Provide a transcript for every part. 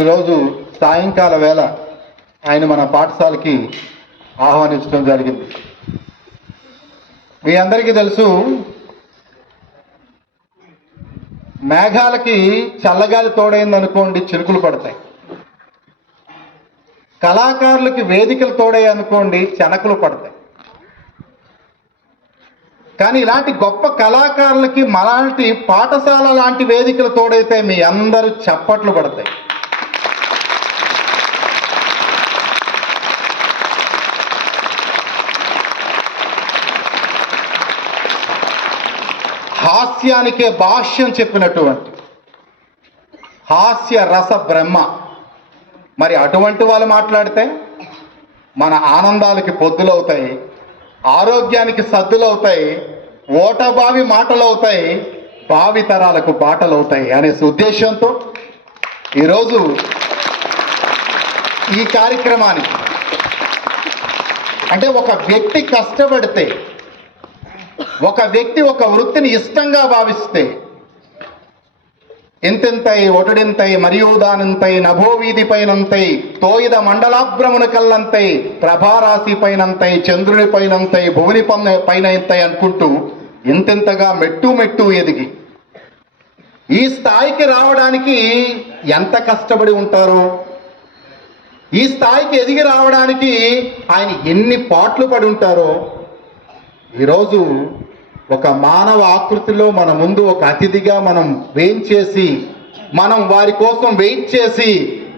ఈరోజు సాయంకాల వేళ ఆయన మన పాఠశాలకి ఆహ్వానించడం జరిగింది. మీ అందరికీ తెలుసు, మేఘాలకి చల్లగాలి తోడైందనుకోండి చినుకులు పడతాయి, కళాకారులకి వేదికలు తోడయ్యాయి అనుకోండి చెనకులు పడతాయి. కానీ ఇలాంటి గొప్ప కళాకారులకి మలాంటి పాఠశాల లాంటి వేదికలు తోడైతే మీ అందరూ చప్పట్లు పడతాయి. హాస్యానికే భాష్యం చెప్పినటువంటి హాస్య రస బ్రహ్మ. మరి అటువంటి వాళ్ళు మాట్లాడితే మన ఆనందాలకి పొద్దులవుతాయి, ఆరోగ్యానికి సద్దులవుతాయి, ఓటబావి మాటలవుతాయి, భావితరాలకు బాటలవుతాయి అనే ఉద్దేశంతో ఈరోజు ఈ కార్యక్రమానికి, అంటే ఒక వ్యక్తి కష్టపడితే, ఒక వ్యక్తి ఒక వృత్తిని ఇష్టంగా భావిస్తే ఎంతెంతై ఒటడింతై మరియు దానంతై నభోవీధి పైనంతై తోయిద మండలాభ్రమున కల్లంతై ప్రభారాశి పైనంతై చంద్రుని పైనంతై భువని పైనంతై అనుకుంటూ ఎంతెంతగా మెట్టు మెట్టు ఎదిగి ఈ స్థాయికి రావడానికి ఎంత కష్టపడి ఉంటారో, ఈ స్థాయికి ఎదిగి రావడానికి ఆయన ఎన్ని పాట్లు పడి ఉంటారో. ఈరోజు ఒక మానవ ఆకృతిలో మన ముందు ఒక అతిథిగా మనం వేయించేసి, మనం వారి కోసం వెయిట్ చేసి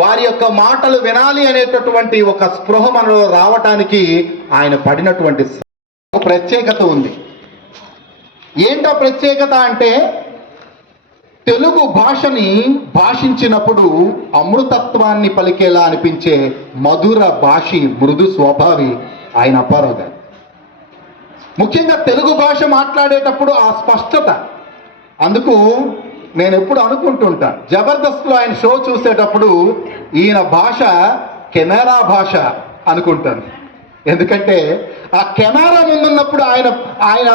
వారి యొక్క మాటలు వినాలి అనేటటువంటి ఒక స్పృహ మనలో రావటానికి ఆయన పడినటువంటి ప్రత్యేకత ఉంది. ఏంటో ప్రత్యేకత అంటే, తెలుగు భాషని భాషించినప్పుడు అమృతత్వాన్ని పలికేలా అనిపించే మధుర భాషి, మృదు స్వభావి ఆయన అప్పారావు గారు. ముఖ్యంగా తెలుగు భాష మాట్లాడేటప్పుడు ఆ స్పష్టత. అందుకు నేను ఎప్పుడు అనుకుంటుంటా, జబర్దస్త్లో ఆయన షో చూసేటప్పుడు ఈయన భాష కెమెరా భాష అనుకుంటాను. ఎందుకంటే ఆ కెమెరా ముందున్నప్పుడు ఆయన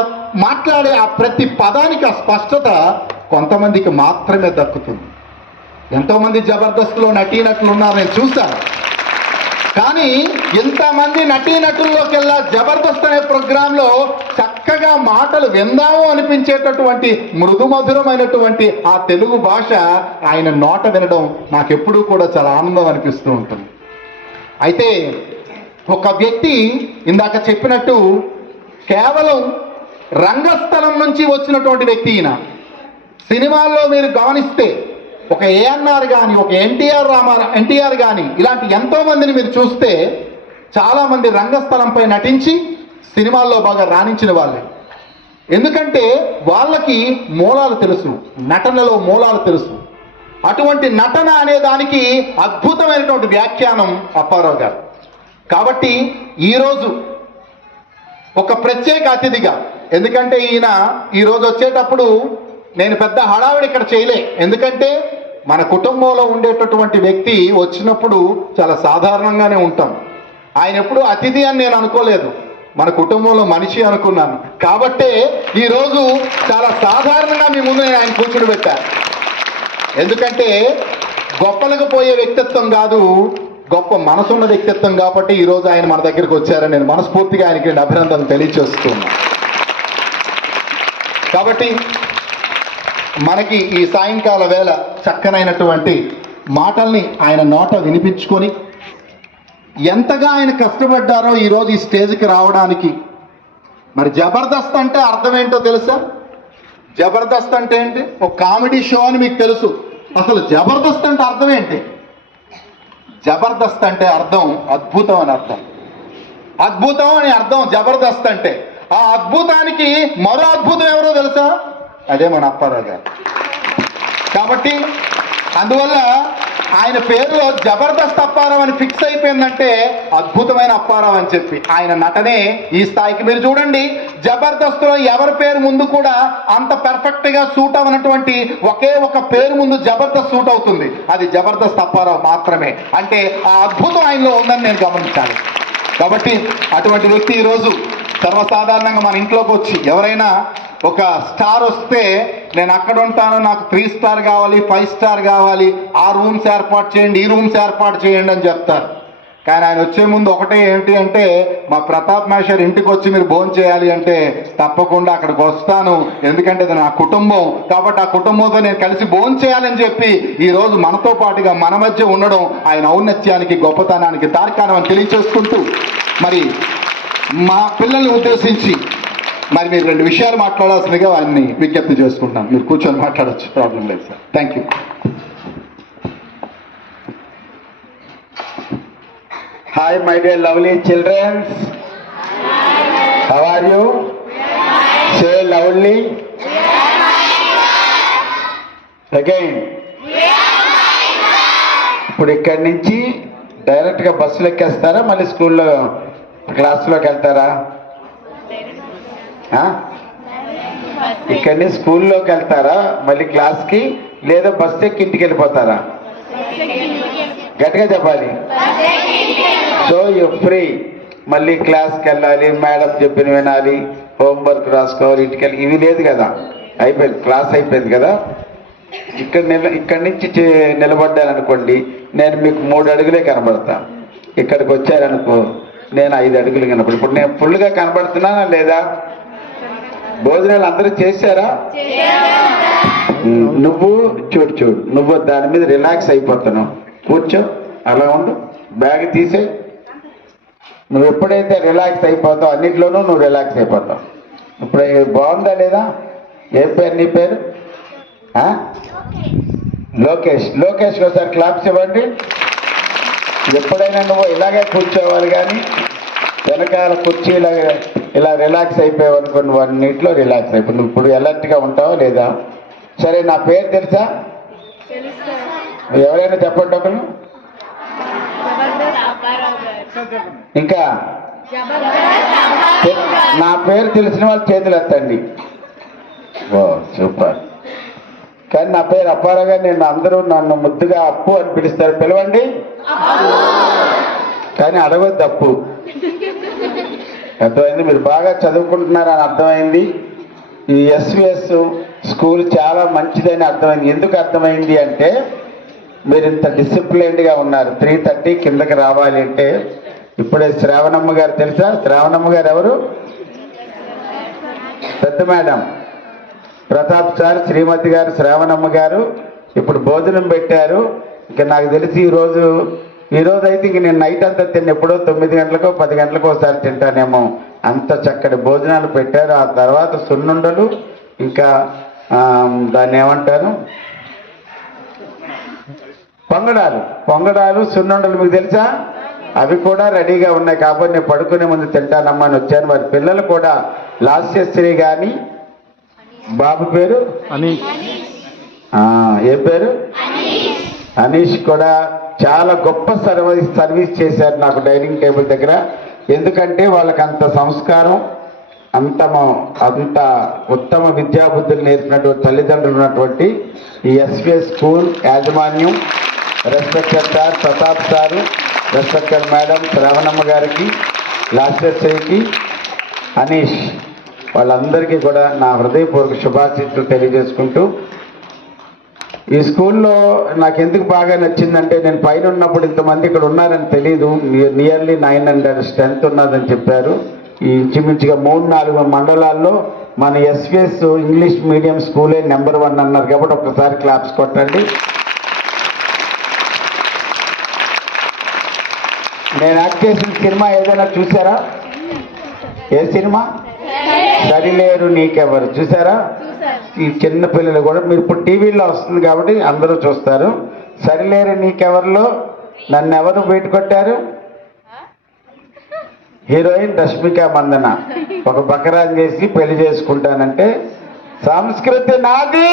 మాట్లాడే ఆ ప్రతి పదానికి ఆ స్పష్టత కొంతమందికి మాత్రమే దక్కుతుంది. ఎంతోమంది జబర్దస్త్లో నటీనటులు ఉన్నారు, నేను చూశాను. కానీ ఇంతమంది నటీనటుల్లోకెల్లా జబర్దస్త్ అనే ప్రోగ్రాంలో చక్కగా మాటలు విందాము అనిపించేటటువంటి మృదు మధురమైనటువంటి ఆ తెలుగు భాష ఆయన నోట వినడం నాకెప్పుడూ కూడా చాలా ఆనందం అనిపిస్తూ ఉంటుంది. అయితే ఒక వ్యక్తి ఇందాక చెప్పినట్టు కేవలం రంగస్థలం నుంచి వచ్చినటువంటి వ్యక్తి ఈయన. సినిమాల్లో మీరు గమనిస్తే ఒక ఏఎన్ఆర్ కానీ, ఒక ఎన్టీఆర్ కానీ, ఇలాంటి ఎంతోమందిని మీరు చూస్తే చాలామంది రంగస్థలంపై నటించి సినిమాల్లో బాగా రాణించిన వాళ్ళే. ఎందుకంటే వాళ్ళకి మూలాలు తెలుసు, నటనలో మూలాలు తెలుసు. అటువంటి నటన అనే దానికి అద్భుతమైనటువంటి వ్యాఖ్యానం అప్పారావు గారు. కాబట్టి ఈరోజు ఒక ప్రత్యేక అతిథిగా, ఎందుకంటే ఈయన ఈరోజు వచ్చేటప్పుడు నేను పెద్ద హడావిడి ఇక్కడ చేయలే. ఎందుకంటే మన కుటుంబంలో ఉండేటటువంటి వ్యక్తి వచ్చినప్పుడు చాలా సాధారణంగానే ఉంటాం. ఆయన ఎప్పుడు అతిథి అని నేను అనుకోలేదు, మన కుటుంబంలో మనిషి అనుకున్నాను. కాబట్టే ఈరోజు చాలా సాధారణంగా మీ ముందు నేను ఆయన కూర్చుని పెట్టాను. ఎందుకంటే గొప్పలకు పోయే వ్యక్తిత్వం కాదు, గొప్ప మనసున్న వ్యక్తిత్వం. కాబట్టి ఈరోజు ఆయన మన దగ్గరికి వచ్చారని నేను మనస్ఫూర్తిగా ఆయనకి అభినందనలు తెలియజేస్తున్నాను. కాబట్టి మనకి ఈ సాయంకాల వేళ చక్కనైనటువంటి మాటల్ని ఆయన నోట వినిపించుకొని ఎంతగా ఆయన కష్టపడ్డారో ఈరోజు ఈ స్టేజ్కి రావడానికి. మరి జబర్దస్త్ అంటే అర్థం ఏంటో తెలుసా? జబర్దస్త్ అంటే ఏంటి? ఒక కామెడీ షో అని మీకు తెలుసు. అసలు జబర్దస్త్ అంటే అర్థం ఏంటి? జబర్దస్త్ అంటే అర్థం అద్భుతం అని అర్థం. అద్భుతం అని అర్థం జబర్దస్త్ అంటే. ఆ అద్భుతానికి మరో అద్భుతం ఎవరో తెలుసా? అదే మన అప్పారావు గారు. కాబట్టి అందువల్ల ఆయన పేరులో జబర్దస్త్ అప్పారావు అని ఫిక్స్ అయిపోయిందంటే అద్భుతమైన అప్పారావు అని చెప్పి. ఆయన నటనే ఈ స్థాయికి. మీరు చూడండి, జబర్దస్త్లో ఎవరి పేరు ముందు కూడా అంత పర్ఫెక్ట్గా సూట్ అవ్వనటువంటి ఒకే ఒక పేరు ముందు జబర్దస్త్ సూట్ అవుతుంది, అది జబర్దస్త్ అప్పారావు మాత్రమే. అంటే ఆ అద్భుతం ఆయనలో ఉందని నేను గమనించాలి. కాబట్టి అటువంటి వ్యక్తి ఈరోజు సర్వసాధారణంగా మన ఇంట్లోకి వచ్చి, ఎవరైనా ఒక స్టార్ వస్తే నేను అక్కడ ఉంటాను, నాకు 3 స్టార్ కావాలి, 5 స్టార్ కావాలి, ఆ రూమ్స్ ఏర్పాటు చేయండి, ఈ రూమ్స్ ఏర్పాటు చేయండి అని చెప్తారు. కానీ ఆయన వచ్చే ముందు ఒకటే ఏమిటి అంటే, మా ప్రతాప్ మాస్టర్ ఇంటికి వచ్చి మీరు భోజనం చేయాలి అంటే తప్పకుండా అక్కడికి వస్తాను, ఎందుకంటే అది నా కుటుంబం, కాబట్టి ఆ కుటుంబంతో నేను కలిసి భోజనం చేయాలని చెప్పి ఈరోజు మనతో పాటుగా మన మధ్య ఉండడం ఆయన ఔన్నత్యానికి, గొప్పతనానికి తార్కాణం అని తెలియచేసుకుంటూ, మరి మా పిల్లల్ని ఉద్దేశించి మరి మీరు 2 విషయాలు మాట్లాడాల్సిందిగా ఆయన్ని విజ్ఞప్తి చేసుకుంటాను. మీరు కూర్చొని మాట్లాడచ్చు, ప్రాబ్లం లేదు sir. Thank you. Hi, my dear lovely children. How are you? Say loudly. Again. ఇప్పుడు ఇక్కడి నుంచి డైరెక్ట్గా బస్సులు ఎక్కేస్తారా, మళ్ళీ స్కూల్లో క్లాస్లోకి వెళ్తారా? ఇక్కడి నుంచి స్కూల్లోకి వెళ్తారా, మళ్ళీ క్లాస్కి, లేదా బస్సు ఎక్కి ఇంటికి వెళ్ళిపోతారా? గట్టిగా చెప్పాలి. So you free. మళ్ళీ క్లాస్కి వెళ్ళాలి, మేడం చెప్పిన వినాలి, హోంవర్క్ రాసుకోవాలి, ఇంటికి వెళ్ళి ఇవి లేదు కదా, అయిపోయింది, క్లాస్ అయిపోయింది కదా. ఇక్కడి నుంచి నిలబడ్డాననుకోండి, నేను మీకు 3 అడుగులే కనబడతా. ఇక్కడికి వచ్చారనుకో, నేను 5 అడుగులు కనబడి. ఇప్పుడు నేను ఫుల్గా కనబడుతున్నానా లేదా? భోజనాలు అందరూ చేశారా? నువ్వు చూడు, నువ్వు దాని మీద రిలాక్స్ అయిపోతున్నావు. కూర్చో, అలా ఉండు, బ్యాగ్ తీసే. నువ్వు ఎప్పుడైతే రిలాక్స్ అయిపోతావు, అన్నిట్లోనూ నువ్వు రిలాక్స్ అయిపోతావు. ఇప్పుడు బాగుందా లేదా? ఏ పేరు నీ పేరు? లోకేష్. లోకేష్కి ఒకసారి క్లాప్స్ ఇవ్వండి. ఎప్పుడైనా నువ్వు ఇలాగే కూర్చోవాలి, కానీ వెనకాల కుర్చీ ఇలా రిలాక్స్ అయిపోయావు అనుకో, నువ్వు అన్నింటిలో రిలాక్స్ అయిపోయి నువ్వు ఇప్పుడు ఎలర్ట్గా ఉంటావా లేదా? సరే, నా పేరు తెలుసా? ఎవరైనా చెప్పండి ఒకరు. ఇంకా నా పేరు తెలిసిన వాళ్ళు చేతులు ఎత్తండి. ఓ సూపర్. కానీ నా పేరు అప్పారావు గారు. నేను అందరూ నన్ను ముద్దుగా అప్పు అని పిలుస్తారు, పిలవండి. కానీ అడగొద్దు అప్పు. అర్థమైంది? మీరు బాగా చదువుకుంటున్నారని అర్థమైంది. ఈ ఎస్విఎస్ స్కూల్ చాలా మంచిదని అర్థమైంది. ఎందుకు అర్థమైంది అంటే, మీరు ఇంత డిసిప్లైన్డ్గా ఉన్నారు. 3:30 కిందకి రావాలి అంటే. ఇప్పుడే శ్రావణమ్మ గారు తెలుసా? శ్రావణమ్మ గారు ఎవరు? పెద్ద మేడం. ప్రతాప్ సార్, శ్రీమతి గారు, శ్రావణమ్మ గారు ఇప్పుడు భోజనం పెట్టారు. ఇంకా నాకు తెలిసి ఈరోజు అయితే ఇంక నేను నైట్ అంతా తిన్న, ఎప్పుడో 9 గంటలకో 10 గంటలకో ఒకసారి తింటానేమో. అంత చక్కటి భోజనాలు పెట్టారు. ఆ తర్వాత సున్నుండలు, ఇంకా దాన్ని ఏమంటారు, పొంగడాలు, సున్నుండలు మీకు తెలుసా? అవి కూడా రెడీగా ఉన్నాయి. కాబట్టి నేను పడుకునే ముందు తింటానమ్మా అని వచ్చాను. వారి పిల్లలు కూడా లాస్యశ్రీ కానీ, బాబు పేరు ఏ పేరు? అనీష్ కూడా చాలా గొప్ప సర్వీస్ చేశారు నాకు డైనింగ్ టేబుల్ దగ్గర. ఎందుకంటే వాళ్ళకి అంత సంస్కారం, అంత ఉత్తమ విద్యాబుద్ధులు నేర్పినటువంటి తల్లిదండ్రులు ఉన్నటువంటి ఈ ఎస్విఎస్ స్కూల్ యాజమాన్యం, respected sir Pratap sir, respected madam Shravanamma గారికి, లాస్యశ్రీకి, అనీష్, వాళ్ళందరికీ కూడా నా హృదయపూర్వక శుభాశీస్సులు తెలియజేసుకుంటూ, ఈ స్కూల్లో నాకు ఎందుకు బాగా నచ్చిందంటే, నేను పైన ఉన్నప్పుడు ఇంతమంది ఇక్కడ ఉన్నారని తెలీదు. నియర్లీ 900 స్ట్రెంత్ ఉన్నదని చెప్పారు. ఈ ఇంచుమించుగా 3-4 మండలాల్లో మన ఎస్విఎస్ ఇంగ్లీష్ మీడియం స్కూలే నెంబర్ 1 అన్నారు. కాబట్టి ఒక్కసారి క్లాప్స్ కొట్టండి. నేను యాక్ట్ చేసిన సినిమా ఏదైనా చూసారా? ఏ సినిమా? సరిలేరు నీకెవరు చూసారా? ఈ చిన్న పిల్లలు కూడా, మీరు ఇప్పుడు టీవీలో వస్తుంది కాబట్టి అందరూ చూస్తారు. సరిలేరు నీకెవరిలో నన్ను ఎవరు బయట కొట్టారు? హీరోయిన్ రష్మిక మందన ఒక బకరాన్ చేసి పెళ్లి చేసుకుంటానంటే సంస్కృతి నాది.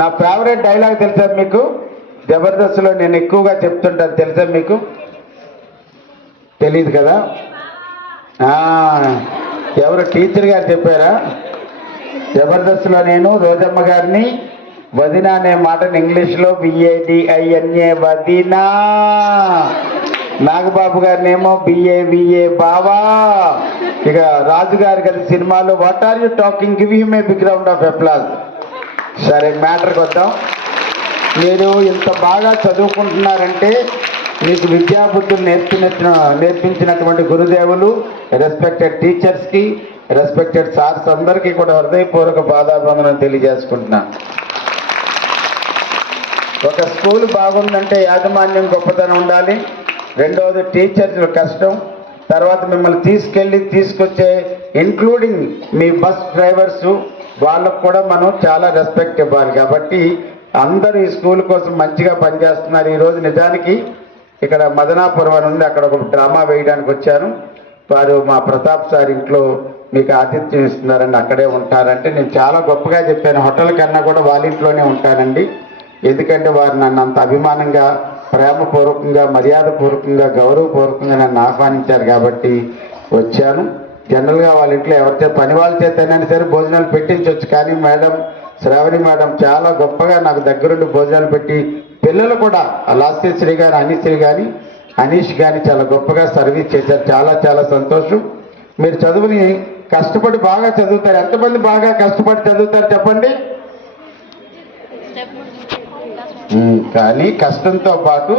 నా ఫేవరెట్ డైలాగ్ తెలుసా మీకు? జబర్దస్త్లో నేను ఎక్కువగా చెప్తుంటాను, తెలుసా మీకు? తెలీదు కదా? ఎవరు టీచర్ గారు చెప్పారా? జబర్దస్త్లో నేను రోజమ్మ గారిని వదిన అనే మాటను ఇంగ్లీష్లో VADINA వదినా నాగబాబు గారినేమో బిఏ బావా. ఇక రాజు గారి కదా సినిమాలో what are you talking, give him a big round of applause. సరే మ్యాటర్కి వద్దాం. మీరు ఇంత బాగా చదువుకుంటున్నారంటే మీకు విద్యాబుద్ధులు నేర్పించినటువంటి గురుదేవులు, రెస్పెక్టెడ్ టీచర్స్కి, రెస్పెక్టెడ్ సార్స్ అందరికీ కూడా హృదయపూర్వక పాదాభివందనం తెలియజేసుకుంటున్నాను. ఒక స్కూల్ బాగుందంటే యాజమాన్యం గొప్పతనం ఉండాలి, రెండవది టీచర్స్ కష్టం, తర్వాత మిమ్మల్ని తీసుకొచ్చే ఇంక్లూడింగ్ మీ బస్ డ్రైవర్సు, వాళ్ళకు కూడా మనం చాలా రెస్పెక్ట్ ఇవ్వాలి. కాబట్టి అందరూ ఈ స్కూల్ కోసం మంచిగా పనిచేస్తున్నారు. ఈరోజు నిజానికి ఇక్కడ మదనాపురం అని ఉంది, అక్కడ ఒక డ్రామా వేయడానికి వచ్చాను. వారు మా ప్రతాప్ సార్ ఇంట్లో మీకు ఆతిథ్యం ఇస్తున్నారండి, అక్కడే ఉంటారంటే నేను చాలా గొప్పగా చెప్పాను. హోటల్ కన్నా కూడా వాళ్ళ ఇంట్లోనే ఉంటానండి. ఎందుకంటే వారు నన్ను అంత అభిమానంగా, ప్రేమపూర్వకంగా, మర్యాదపూర్వకంగా, గౌరవపూర్వకంగా నన్ను ఆహ్వానించారు కాబట్టి వచ్చాను. జనరల్గా వాళ్ళ ఇంట్లో ఎవరితో పని వాళ్ళ చేతైనా సరే భోజనాలు పెట్టించవచ్చు, కానీ మేడం శ్రావణి మేడం చాలా గొప్పగా నాకు దగ్గరుండి భోజనాలు పెట్టి, పిల్లలు కూడా లాస్యశ్రీ గారు, అనిశ్రీ కానీ, అనీష్ కానీ చాలా గొప్పగా సర్వీస్ చేశారు. చాలా చాలా సంతోషం. మీరు చదువుని కష్టపడి బాగా చదువుతారు. ఎంతమంది బాగా కష్టపడి చదువుతారు చెప్పండి? కానీ కష్టంతో పాటు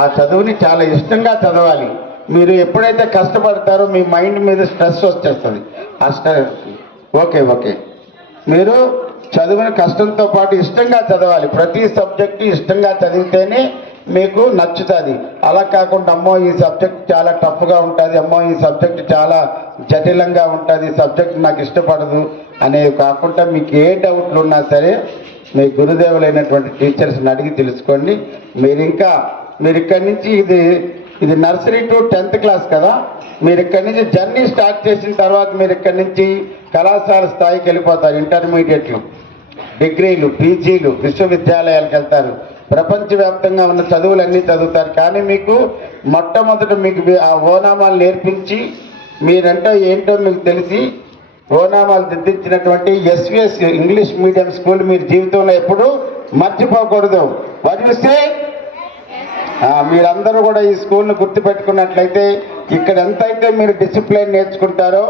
ఆ చదువుని చాలా ఇష్టంగా చదవాలి. మీరు ఎప్పుడైతే కష్టపడతారో మీ మైండ్ మీద స్ట్రెస్ వచ్చేస్తుంది. ఆ స్ట్రెస్ ఓకే మీరు చదువుని కష్టంతో పాటు ఇష్టంగా చదవాలి. ప్రతి సబ్జెక్టు ఇష్టంగా చదివితేనే మీకు నచ్చుతుంది. అలా కాకుండా అమ్మో ఈ సబ్జెక్ట్ చాలా టఫ్గా ఉంటుంది, అమ్మో ఈ సబ్జెక్ట్ చాలా జటిలంగా ఉంటుంది, ఈ సబ్జెక్ట్ నాకు ఇష్టపడదు అనేవి కాకుండా మీకు ఏ డౌట్లు ఉన్నా సరే మీ గురుదేవులైనటువంటి టీచర్స్ని అడిగి తెలుసుకోండి. మీరు ఇక్కడి నుంచి ఇది నర్సరీ టు 10th క్లాస్ కదా, మీరు ఇక్కడి నుంచి జర్నీ స్టార్ట్ చేసిన తర్వాత మీరు ఇక్కడి నుంచి కళాశాల స్థాయికి వెళ్ళిపోతారు. ఇంటర్మీడియట్లు, డిగ్రీలు, పీజీలు, విశ్వవిద్యాలయాలకు వెళ్తారు. ప్రపంచవ్యాప్తంగా ఉన్న చదువులన్నీ చదువుతారు. కానీ మీకు మొట్టమొదట మీకు ఆ ఓనామాలు నేర్పించి మీరంటే ఏంటో మీకు తెలిసి ఓనామాలు దిద్దించినటువంటి ఎస్విఎస్ ఇంగ్లీష్ మీడియం స్కూల్ మీరు జీవితంలో ఎప్పుడు మర్చిపోకూడదు. వదిలిస్తే మీరందరూ కూడా ఈ స్కూల్ను గుర్తుపెట్టుకున్నట్లయితే ఇక్కడ ఎంతైతే మీరు డిసిప్లిన్ నేర్చుకుంటారో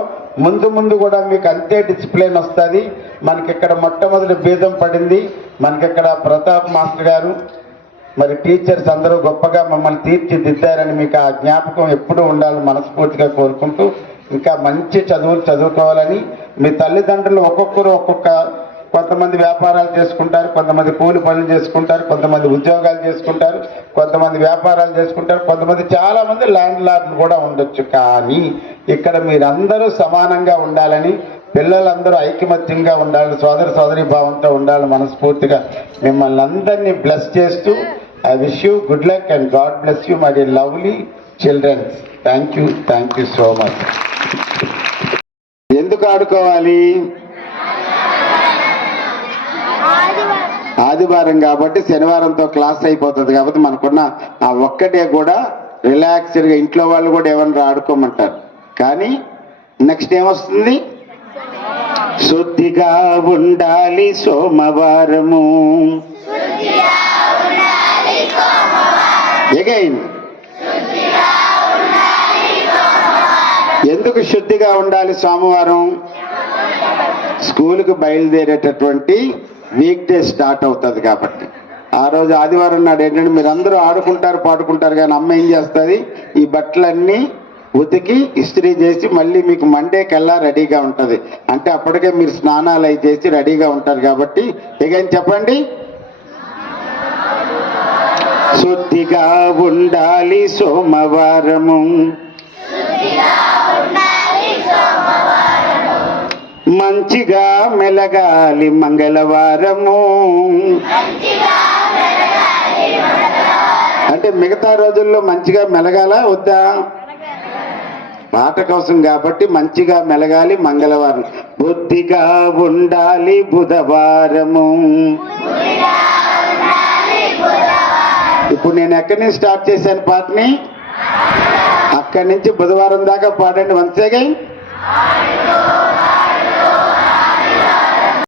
ముందు కూడా మీకు అంతే డిసిప్లిన్ వస్తుంది. మనకి ఇక్కడ మొట్టమొదటి బీజం పడింది. మనకి ఇక్కడ ప్రతాప్ మాస్టర్ గారు, మరి టీచర్స్ అందరూ గొప్పగా మమ్మల్ని తీర్చిదిద్దారని మీకు ఆ జ్ఞాపకం ఎప్పుడూ ఉండాలని మనస్ఫూర్తిగా కోరుకుంటూ, ఇంకా మంచి చదువులు చదువుకోవాలని మీ తల్లిదండ్రులు ఒక్కొక్కరు కొంతమంది వ్యాపారాలు చేసుకుంటారు, కొంతమంది కూలి పనులు చేసుకుంటారు, కొంతమంది ఉద్యోగాలు చేసుకుంటారు, కొంతమంది వ్యాపారాలు చేసుకుంటారు, కొంతమంది చాలామంది ల్యాండ్ లార్డ్లు కూడా ఉండొచ్చు. కానీ ఇక్కడ మీరందరూ సమానంగా ఉండాలని, పిల్లలందరూ ఐకమత్యంగా ఉండాలని, సోదరి భావంతో ఉండాలని మనస్ఫూర్తిగా మిమ్మల్ని అందరినీ బ్లెస్ చేస్తూ I wish you good luck and God bless you my dear lovely childrens. Thank you so much. ఎందుకు ఆడుకోవాలి? ఆదివారం కాబట్టి, శనివారంతో క్లాస్ అయిపోతుంది కాబట్టి మనకున్న ఆ ఒక్కటే కూడా రిలాక్స్డ్గా ఇంట్లో వాళ్ళు కూడా ఏమన్నా ఆడుకోమంటారు. కానీ నెక్స్ట్ ఏమొస్తుంది? శుద్ధిగా ఉండాలి సోమవారము. ఎగైన్ ఎందుకు శుద్ధిగా ఉండాలి సోమవారం? స్కూల్కి బయలుదేరేటటువంటి వీక్ డే స్టార్ట్ అవుతుంది కాబట్టి. ఆ రోజు ఆదివారం నాడు ఏంటంటే మీరు అందరూ ఆడుకుంటారు, పాడుకుంటారు, కానీ అమ్మ ఏం చేస్తుంది? ఈ బట్టలన్నీ ఉతికి ఇస్త్రీ చేసి మళ్ళీ మీకు మండే కల్లా రెడీగా ఉంటుంది. అంటే అప్పటికే మీరు స్నానాలు అవి చేసి రెడీగా ఉంటారు కాబట్టి ఇక చెప్పండి, శుద్ధిగా ఉండాలి సోమవారము, మంచిగా మెలగాలి మంగళవారము. అంటే మిగతా రోజుల్లో మంచిగా మెలగాల వద్దా? మాట కోసం కాబట్టి మంచిగా మెలగాలి మంగళవారం. బుద్ధిగా ఉండాలి బుధవారము. ఇప్పుడు నేను ఎక్కడి నుంచి స్టార్ట్ చేశాను పాటని? అక్కడి నుంచి బుధవారం దాకా పాడండి. Once again.